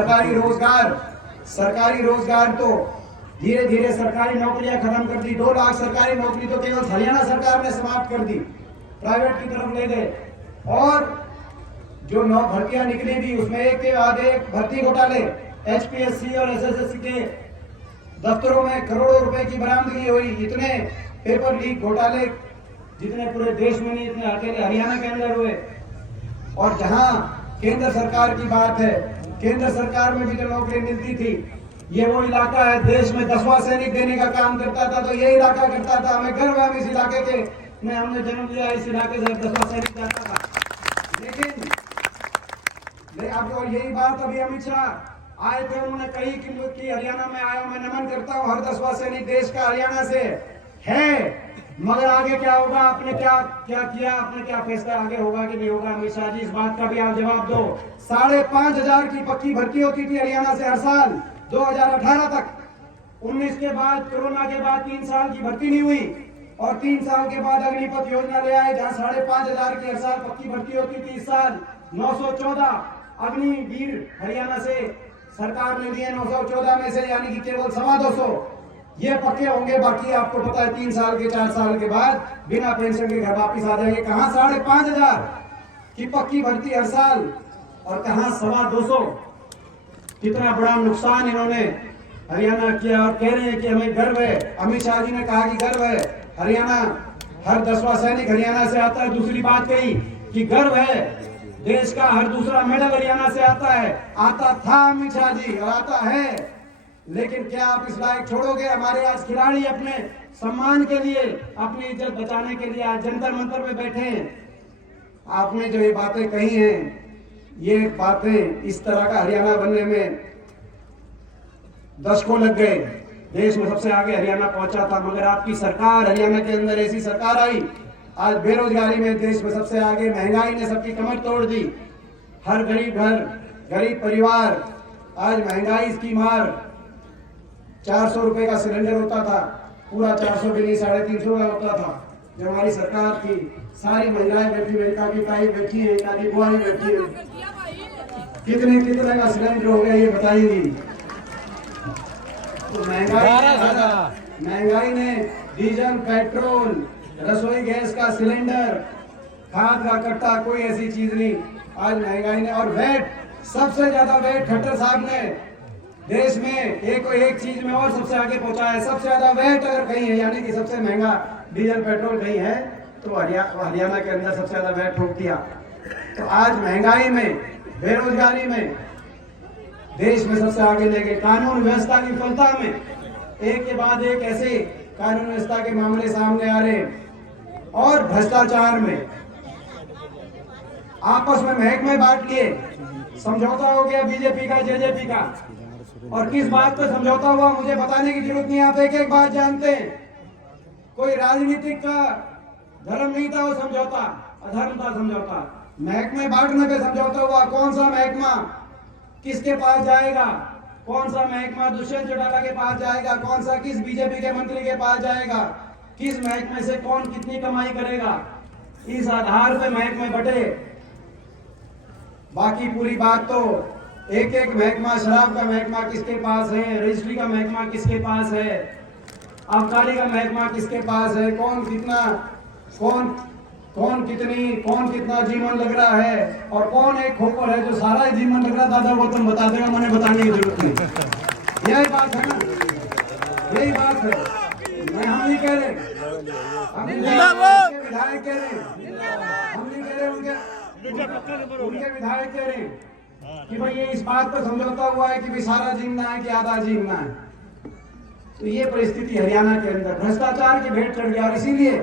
सरकारी रोजगार तो धीरे धीरे सरकारी नौकरियां खत्म कर दी। 2 लाख सरकारी नौकरी तो केवल हरियाणा सरकार ने समाप्त कर दी, प्राइवेट की तरफ ले गए। और जो 9 भर्तियां निकली भी उसमें एक के बाद एक भर्ती घोटाले, एचपीएससी और एसएससी के दफ्तरों में करोड़ों रुपए की बरामदगी हुई। इतने पेपर लीक घोटाले जितने पूरे देश में नहीं, इतने अकेले हरियाणा के अंदर हुए। और जहां केंद्र सरकार की बात है, केंद्र सरकार में भी जो नौकरी मिलती थी, ये वो इलाका है देश में 10वां सैनिक देने का काम करता था, तो ये इलाका करता था। हमें गर्व है इस इलाके के, मैं हमने जन्म लिया इस इलाके से 10वां सैनिक जाता था। लेकिन अब और यही बात अभी अमित शाह आए थे, उन्होंने कही कि हरियाणा में आया, मैं नमन करता हूँ, हर 10वां सैनिक देश का हरियाणा से है। मगर आगे क्या होगा, आपने क्या क्या किया, आपने क्या फैसला आगे होगा कि नहीं होगा? अमित शाह जी, इस बात का भी आप जवाब दो। 5,500 की पक्की भर्ती होती थी हरियाणा से हर साल 2018 तक। 19 के बाद, कोरोना के बाद 3 साल की भर्ती नहीं हुई, और 3 साल के बाद अग्निपथ योजना ले आए, जहां 5,500 की हर साल पक्की भर्ती होती थी। इस साल 914 अग्निवीर हरियाणा से सरकार ने दिए, 914 में से यानी कि केवल 225 ये पक्के होंगे। बाकी आपको पता है 3 साल के 4 साल के बाद बिना पेंशन के घर वापिस आ जाएंगे। कहां 5,500 की पक्की भर्ती हर साल, और कहां 225। कितना बड़ा नुकसान इन्होंने हरियाणा किया। और कह रहे हैं कि हमें गर्व है। अमित शाह जी ने कहा कि गर्व है, हरियाणा हर 10वां सैनिक हरियाणा से आता है। दूसरी बात कही कि गर्व है, देश का हर दूसरा मेडल हरियाणा से आता है। आता था अमित शाह जी और आता है, लेकिन क्या आप इस लायक छोड़ोगे? हमारे आज खिलाड़ी अपने सम्मान के लिए, अपनी इज्जत बचाने के लिए आज जंतर मंतर में बैठे हैं। आपने जो ये बातें कही हैं, ये बातें इस तरह का हरियाणा बनने में दशकों लग गए। देश में सबसे आगे हरियाणा पहुंचा था, मगर आपकी सरकार, हरियाणा के अंदर ऐसी सरकार आई, आज बेरोजगारी में देश में सबसे आगे, महंगाई ने सबकी कमर तोड़ दी। हर गरीब घर, गरीब परिवार आज महंगाई की मार। 400 रुपए का सिलेंडर होता था, पूरा 400 भी नहीं, 350 का होता था जब हमारी सरकार थी। सारी महिलाएं बैठी, एक आधी ताई बैठी है, एक आधी बुआई बैठी है। कितने का सिलेंडर हो गया ये बताइए। तो महंगाई ने डीजल, पेट्रोल, रसोई गैस का सिलेंडर, खाद का कट्टा, कोई ऐसी चीज नहीं आज महंगाई ने। और वेट, सबसे ज्यादा वेट खट्टर साहब ने देश में एक चीज में और सबसे आगे पहुंचा है। सबसे ज्यादा वेट अगर कहीं है, यानी कि सबसे महंगा डीजल पेट्रोल कहीं है, तो हरियाणा के अंदर सबसे ज्यादा वेट ठोक दिया। तो आज महंगाई में, बेरोजगारी में देश में सबसे आगे ले गए। कानून व्यवस्था की विफलता में एक के बाद एक ऐसे कानून व्यवस्था के मामले सामने आ रहे हैं। और भ्रष्टाचार में आपस में महकमे बांट लिए, समझौता हो गया बीजेपी का, जेजेपी का। और किस बात पर समझौता हुआ मुझे बताने की जरूरत नहीं, आप एक बात जानते हैं। कोई राजनीतिक का धर्म नहीं था वो समझौता, अधर्म था समझौता। महकमे बांटने पे समझौता हुआ। कौन सा महकमा किसके पास जाएगा, कौन सा महकमा दुष्यंत चौटाला के पास जाएगा, कौन सा किस बीजेपी के मंत्री के पास जाएगा, किस महकमे से कौन कितनी कमाई करेगा, इस आधार पे महकमे बटे। बाकी पूरी बात तो एक महकमा, शराब का महकमा किसके पास है, रजिस्ट्री का महकमा किसके पास है, आबकारी का महकमा किसके पास है, कौन कितना जीवन लग रहा है, और कौन एक खोकर है जो सारा ही जीवन लग रहा है। दादा गौतम बता देगा, मैंने बताने की जरूरत नहीं। यही बात है ना, यही बात है। मैं हम नहीं कह रहे, विधायक कह रहे, हम नहीं कह रहे, उनके विधायक कह रहे कि भाई ये इस बात पर समझौता हुआ है कि भाई सारा जीवना है कि आधा जीवना है। तो ये परिस्थिति हरियाणा के अंदर भ्रष्टाचार की भेंट चढ़ गया। और इसीलिए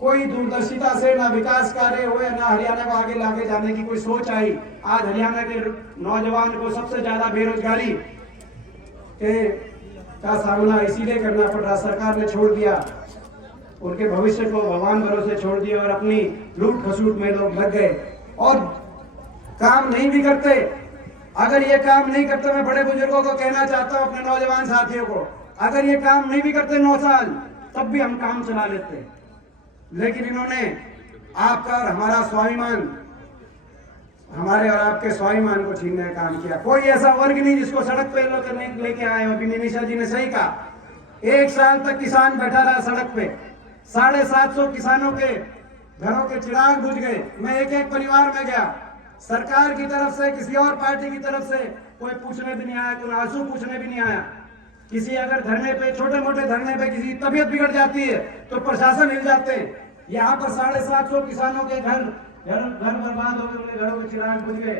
कोई दूरदर्शिता से ना विकास कार्य हुए, ना हरियाणा को आगे लाके जाने की कोई सोच आई। आज हरियाणा के नौजवान को सबसे ज्यादा बेरोजगारी का सामना इसीलिए करना पड़ रहा। सरकार ने छोड़ दिया, उनके भविष्य को भगवान भरोसे छोड़ दिया, और अपनी लूट खसूट में लोग लग गए और काम नहीं भी करते। अगर ये काम नहीं करते, मैं बड़े बुजुर्गों को कहना चाहता हूं, अपने नौजवान साथियों को, अगर ये काम नहीं भी करते 9 साल, तब भी हम काम चला लेते। लेकिन इन्होंने आपका और हमारा स्वाभिमान हमारे और आपके स्वाभिमान को छीनने का काम किया। कोई ऐसा वर्ग नहीं जिसको सड़क पे लेके आए हो। अभी निमिषा जी ने सही कहा, 1 साल तक किसान बैठा रहा सड़क पे, 750 किसानों के घरों के चिराग बुझ गए। मैं एक एक परिवार में गया, सरकार की तरफ से, किसी और पार्टी की तरफ से कोई पूछने भी नहीं आया, कोई आंसू पूछने भी नहीं आया। किसी अगर धरने पे, छोटे मोटे धरने पे किसी तबीयत बिगड़ जाती है तो प्रशासन हिल जाते हैं। यहाँ पर 750 किसानों के घर बर्बाद हो गए, उनके घरों के चिराग बुझ गए।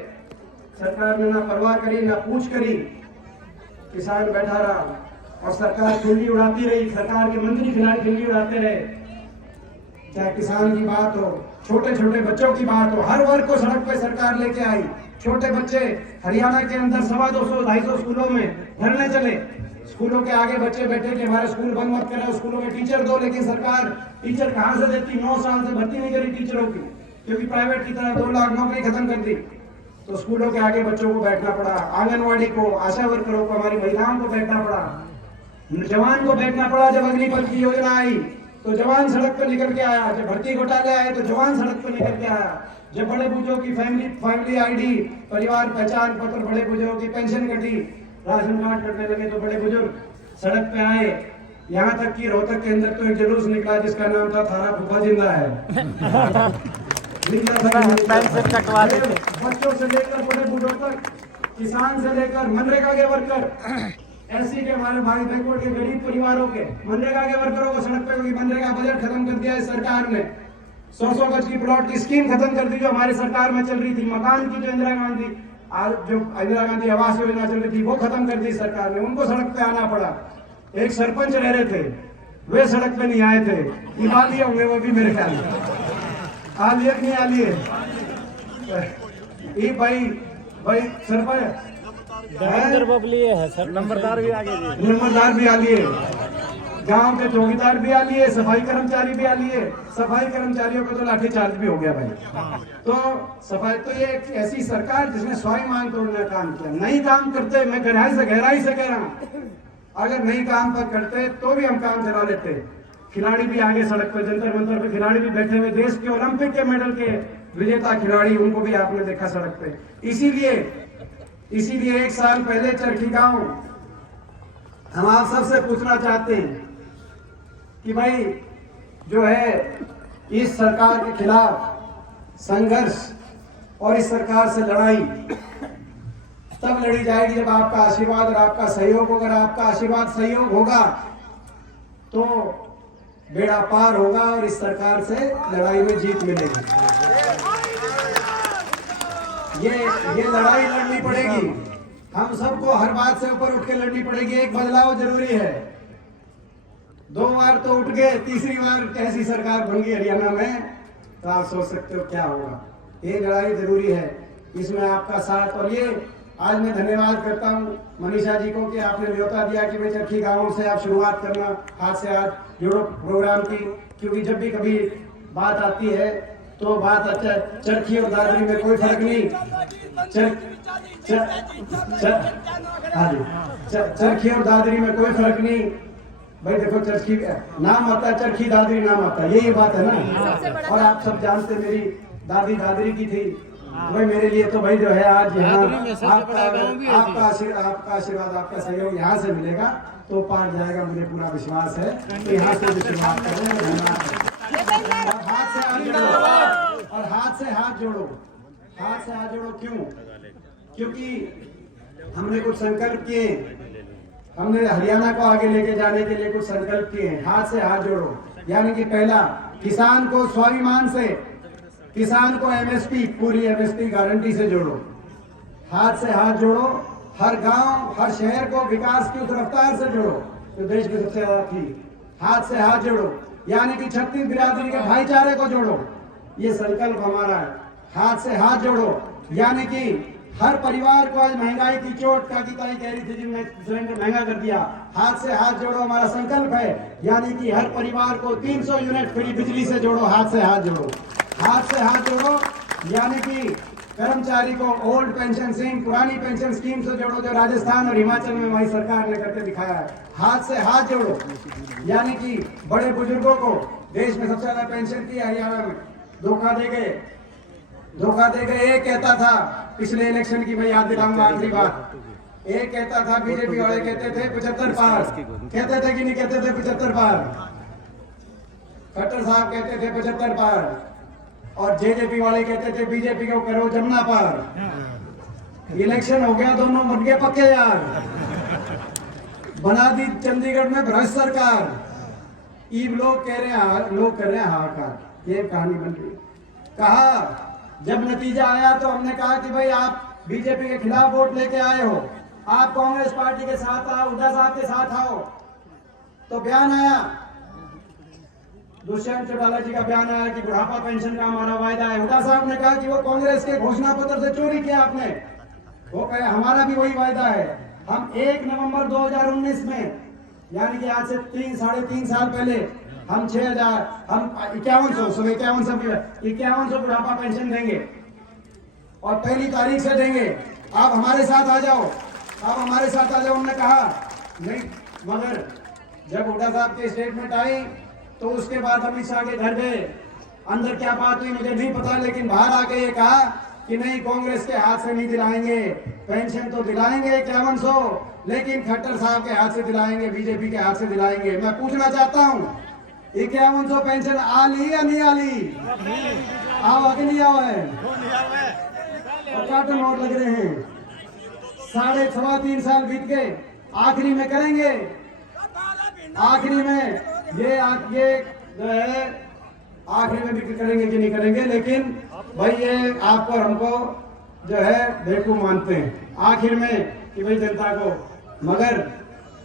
सरकार ने ना परवाह करी, ना पूछ करी, किसान बैठा रहा और सरकार खिल्ली उड़ाती रही। सरकार के मंत्री खिल्ली उड़ाते रहे। चाहे किसान की बात हो, छोटे छोटे बच्चों की बात हो, हर वर्ग को सड़क पे सरकार लेके आई। छोटे बच्चे हरियाणा के अंदर 250-250 स्कूलों में धरने चले। स्कूलों के आगे बच्चे बैठे कि हमारे स्कूल बंद मत करो, स्कूलों में टीचर दो। लेकिन सरकार टीचर कहां से देती? 9 साल से भर्ती नहीं करी टीचरों की, क्योंकि प्राइवेट की तरह 2 लाख नौकरी खत्म कर दी। तो स्कूलों के आगे बच्चों को बैठना पड़ा, आंगनवाड़ी को, आशा वर्करों को, हमारी महिलाओं को बैठना पड़ा, जवान को बैठना पड़ा। जब अग्निपथ की योजना आई तो जवान सड़क पर निकल के आया, जब भर्ती घोटाले आए तो जवान सड़क पर निकल के आया, जब बड़े बुजुर्गों की फैमिली आईडी, परिवार पहचान पत्र, बड़े बुजुर्गों की पेंशन कटी, राशन कार्ड कटने लगे तो बड़े बुजुर्ग सड़क पे आए। यहाँ तक कि रोहतक के अंदर तो एक जुलूस निकला जिसका नाम था थारा फूफा जिंदा है। बच्चों से लेकर बड़े बुजुर्ग तक, किसान से लेकर मनरेगा के वर्कर, एससी के, हमारे भाई बैकवर्ड के गरीब परिवारों के, मनरेगा के वर्करों को सड़क पे, मनरेगा बजट खत्म कर दिया है सरकार ने। 100 गज की प्लॉट की स्कीम खत्म कर दी जो हमारे सरकार में चल रही थी। मकान की जो इंदिरा गांधी आवास योजना चल रही थी वो खत्म कर दी सरकार ने। उनको सड़क पे आना पड़ा। एक सरपंच रह रहे थे, वे सड़क पे नहीं आए थे। इमाली होंगे वो भी मेरे ख्याल में, आलिए नहीं आलिए भाई सरपंच है सर, नंबरदार भी आ लिए, गांव के चौकीदार भी आ लिए, सफाई कर्मचारी भी आ लिए। सफाई कर्मचारियों को तो लाठीचार्ज भी हो गया भाई। तो सफाई तो ये एक ऐसी सरकार जिसने स्वाभिमान तोड़ने का काम किया। नहीं काम करते, मैं गहराई से कह रहा हूँ, अगर नहीं काम पर करते तो भी हम काम चला लेते। खिलाड़ी भी आगे सड़क पर, जंतर मंतर पे खिलाड़ी भी बैठे हुए, देश के ओलंपिक के मेडल के विजेता खिलाड़ी, उनको भी आपने देखा सड़क पे। इसीलिए 1 साल पहले चरखी गांव हम आप सबसे पूछना चाहते हैं कि भाई जो है इस सरकार के खिलाफ संघर्ष और इस सरकार से लड़ाई तब लड़ी जाएगी जब आपका आशीर्वाद और आपका सहयोग। अगर आपका आशीर्वाद सहयोग होगा तो बेड़ा पार होगा और इस सरकार से लड़ाई में जीत मिलेगी। ये लड़ाई लड़नी पड़ेगी, हम सबको हर बात से ऊपर उठ के लड़नी पड़ेगी। एक बदलाव जरूरी है। 2 बार तो उठ गए, तीसरी बार कैसी सरकार बन गई हरियाणा में तो आप सोच सकते हो क्या होगा। ये लड़ाई जरूरी है, इसमें आपका साथ। और ये आज मैं धन्यवाद करता हूँ मनीषा जी को कि आपने न्योता दिया कि भाई चरखी गाँव से आप शुरुआत करना, हाथ से हाथ जोड़ो प्रोग्राम की। क्योंकि जब भी कभी बात आती है तो बात अच्छा, चरखी और दादरी में कोई फर्क नहीं। चरखी और दादरी में कोई फर्क नहीं भाई। देखो चरखी नाम आता है, चरखी दादरी नाम आता है, यही बात है ना। और आप सब जानते मेरी दादी दादरी की थी भाई। मेरे लिए तो भाई जो है आज यहाँ आपका आशीर्वाद, आपका सहयोग यहाँ से मिलेगा तो पार जाएगा, मुझे पूरा विश्वास है। तो यहाँ से भी शुरुआत करें, हाथ से हाथ जोड़ो और हाथ से हाथ जोड़ो, हाथ से हाथ जोड़ो। क्यों? क्योंकि हमने कुछ संकल्प किए, हमने हरियाणा को आगे लेके जाने के लिए कुछ संकल्प किए हैं। हाथ से हाथ जोड़ो, यानी कि पहला, किसान को स्वाभिमान से, किसान को एमएसपी, पूरी एमएसपी गारंटी से जोड़ो। हाथ से हाथ जोड़ो, हर गांव, हर शहर को विकास की उस रफ्तार से जोड़ो जो देश में सबसे ज्यादा थी। हाथ से हाथ जोड़ो, यानी कि 36 बिरादरी के भाईचारे को जोड़ो, ये संकल्प हमारा है। हाथ से हाथ जोड़ो, यानी कि हर परिवार को, आज महंगाई की चोट का ताई कह रही थी जिनने सिलेंडर महंगा कर दिया, हाथ से हाथ जोड़ो हमारा संकल्प है। यानी कि हर परिवार को 300 यूनिट फ्री बिजली से जोड़ो, हाथ से हाथ जोड़ो। हाथ से हाथ जोड़ो, यानी कि कर्मचारी को ओल्ड पेंशन स्कीम, पुरानी पेंशन स्कीम से जोड़ो जो राजस्थान और हिमाचल में हमारी सरकार ने करके दिखाया है। हाथ से हाथ जोड़ो, यानी कि बड़े बुजुर्गों को, देश में सबसे ज्यादा पेंशन की हरियाणा में, धोखा दे गए। धोखा दे गए। एक कहता था पिछले इलेक्शन की, मैं याद दिलाऊंगा आखिरी बात, एक कहता था बीजेपी वाले कहते थे 75 पार, कहते थे कि नहीं कहते थे 75 पार, खट्टर साहब कहते थे 75 पार, और जेजेपी वाले कहते थे बीजेपी को करो जमुना पार। इलेक्शन हो गया, दोनों बन गए पक्के यार, बना दी चंडीगढ़ में भ्रष्ट सरकार। ईब लोग कह रहे हैं, लोग कर रहे हैं हाहाकार, ये कहानी बन रही। कहा जब नतीजा आया तो हमने कहा कि भाई आप बीजेपी के खिलाफ वोट लेके आए हो, आप कांग्रेस पार्टी के साथ आओ, हुड्डा साहब के साथ आओ। तो बयान आया, दुष्यंत चौटाला जी का बयान आया कि बुढ़ापा पेंशन का हमारा वायदा है। हुड्डा साहब ने कहा कि वो कांग्रेस के घोषणा पत्र से चोरी किया आपने। वो कहे हमारा भी वही वायदा है। हम 1 नवंबर 2019 में, यानी कि आज से 3-3.5 साल पहले, हम 6,000, हम 5100 बुढ़ापा पेंशन देंगे और 1 तारीख से देंगे। आप हमारे साथ आ जाओ, आप हमारे साथ आ जाओ। उन्होंने कहा नहीं, मगर जब हुड्डा साहब की स्टेटमेंट आई तो उसके बाद अमित शाह के घर गए। अंदर क्या बात हुई मुझे नहीं पता, लेकिन बाहर आके ये कहा कि नहीं, कांग्रेस के हाथ से नहीं दिलाएंगे पेंशन, तो दिलाएंगे 5100, लेकिन खट्टर साहब के हाथ से दिलाएंगे, बीजेपी के हाथ से दिलाएंगे। मैं पूछना चाहता हूँ 5100 पेंशन आली या नहीं आली? आओ कि नहीं आओ है? और काटो नोट लग रहे हैं। 3.5 साल बीत गए, आखिरी में करेंगे, आखिरी में ये जो है आखिरी में भी करेंगे कि नहीं करेंगे, लेकिन भाई ये आपको हमको जो है बेवकूफ मानते हैं आखिर में कि भाई जनता को। मगर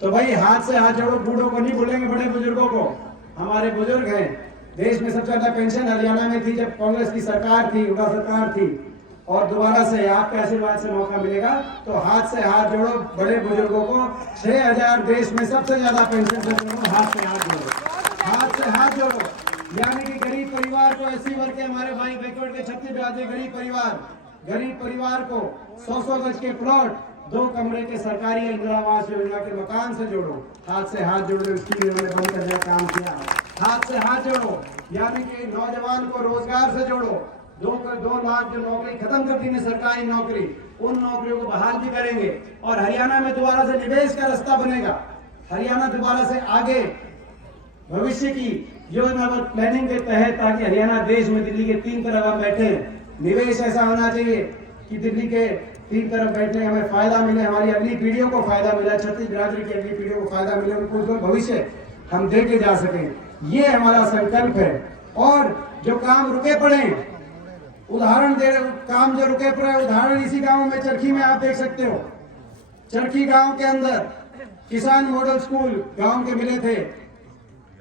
तो भाई हाथ से हाथ जोड़ो, बूढ़ों को नहीं बोलेंगे, बड़े बुजुर्गों को। हमारे बुजुर्ग हैं, देश में सबसे ज्यादा पेंशन हरियाणा में थी जब कांग्रेस की सरकार थी, हुड्डा सरकार थी, और दोबारा से आपके आशीर्वाद से मौका मिलेगा तो हाथ से हाथ जोड़ो, बड़े बुजुर्गों को 6,000 देश में सबसे ज्यादा पेंशन से जोड़ो, हाथ से हाथ जोड़ो, हाथ से हाथ जोड़ो। यानी कि गरीब परिवार को, ऐसी वर्ग के हमारे भाई बैकवर्ड के 36 गरीब परिवार को 100 गज के प्लॉट, 2 कमरे के सरकारी इंदिरा आवास योजना के मकान से जोड़ो, हाथ से हाथ जोड़ो। इसकी उन्होंने बंद करने का काम किया, हाथ से हाथ जोड़ो। यानी कि नौजवान को रोजगार से जोड़ो। 2 लाख जो नौकरी खत्म कर दी ने सरकारी नौकरी, उन नौकरियों को बहाल भी करेंगे और हरियाणा में दोबारा से निवेश का रास्ता बनेगा। हरियाणा दोबारा से आगे भविष्य की योजना प्लानिंग के तहत, ताकि हरियाणा देश में दिल्ली के 3 तरफ हम बैठे हैं। निवेश ऐसा होना चाहिए कि दिल्ली के 3 तरफ बैठे हमें फायदा मिले, हमारी अगली पीढ़ियों को फायदा मिला, छत्तीस बिरादरी की अगली पीढ़ियों को फायदा मिले, उनको भविष्य हम दे के जा सकें। ये हमारा संकल्प है। और जो काम रुके पड़े, उदाहरण दे, काम जो रुके पड़े, उदाहरण इसी गांव में, चरखी में आप देख सकते हो। चरखी गांव के अंदर किसान मॉडल स्कूल गांव के मिले थे,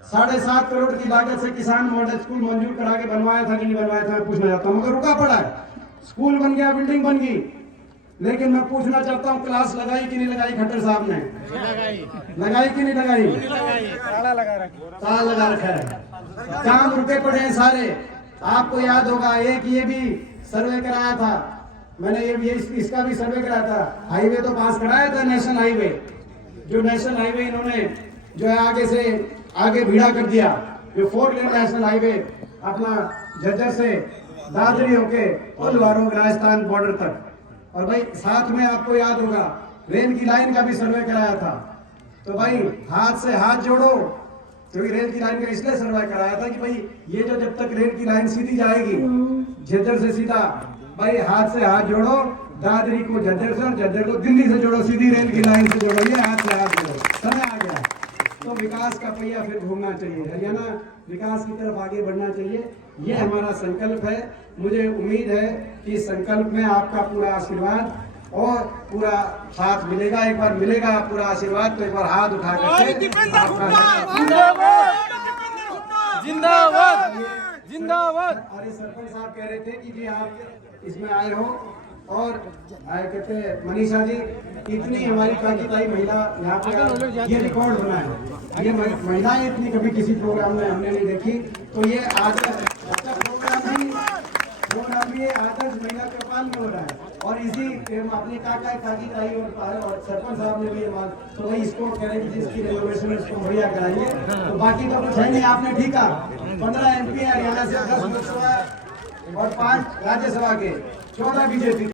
7.5 करोड़ की लागत से किसान मॉडल स्कूल मंजूर करा के बनवाया था कि नहीं बनवाया था, मैं पूछना चाहता हूँ। मगर रुका पड़ा है। स्कूल बन गया, बिल्डिंग बन गई, लेकिन मैं पूछना चाहता हूँ क्लास लगाई कि नहीं लगाई खट्टर साहब ने? लगाई कि नहीं लगाई? ताला लगा रखा है। काम रुके पड़े हैं सारे। आपको याद होगा एक ये भी सर्वे कराया था मैंने, ये इसका भी सर्वे कराया था। हाईवे तो पास कराया था, नेशनल हाईवे, जो नेशनल हाईवे इन्होंने जो है आगे से आगे भीड़ा कर दिया, जो 4 लेन नेशनल हाईवे अपना झज्जर से दादरी होके उलवारो राजस्थान बॉर्डर तक। और भाई साथ में आपको याद होगा रेल की लाइन का भी सर्वे कराया था। तो भाई हाथ से हाथ जोड़ो, क्योंकि रेल की लाइन का इसलिए सर्वे कराया था कि भाई ये जो जब तक रेल की लाइन सीधी जाएगी झज्जर से सीधा, भाई हाथ से हाथ जोड़ो, दादरी को झज्जर से और झज्जर को दिल्ली से जोड़ो, सीधी रेल की लाइन से जोड़ो, ये हाथ से हाथ जोड़ो। समय आ गया तो विकास का पहिया फिर घूमना चाहिए, हरियाणा विकास की तरफ आगे बढ़ना चाहिए। ये हमारा संकल्प है। मुझे उम्मीद है कि इस संकल्प में आपका पूरा आशीर्वाद और पूरा साथ मिलेगा। एक बार मिलेगा पूरा आशीर्वाद तो एक बार हाथ उठा करके जिंदाबाद जिंदाबाद। अरे सरपंच साहब कह रहे थे कि जी आप इसमें आए हो, और कहते मनीषा जी इतनी हमारी कांतिताई महिला यहाँ पे, ये रिकॉर्ड बना है। ये महिलाएं इतनी कभी किसी प्रोग्राम में हमने नहीं देखी। तो ये आदर्श प्रोग्राम भी आदर्श महिला चौपाल में हो रहा है, और इसी अपने काका काकीताई और सरपंच साहब ने भी ये मान, तो भाई इसको कह रहे कि जिसकी रेनोवेशन इसको बढ़िया कराइए। तो बाकी तो कुछ है नहीं, आपने ठीक है 15 MP हरियाणा से, 10 लोकसभा और 5 राज्यसभा के, 14 बीजेपी।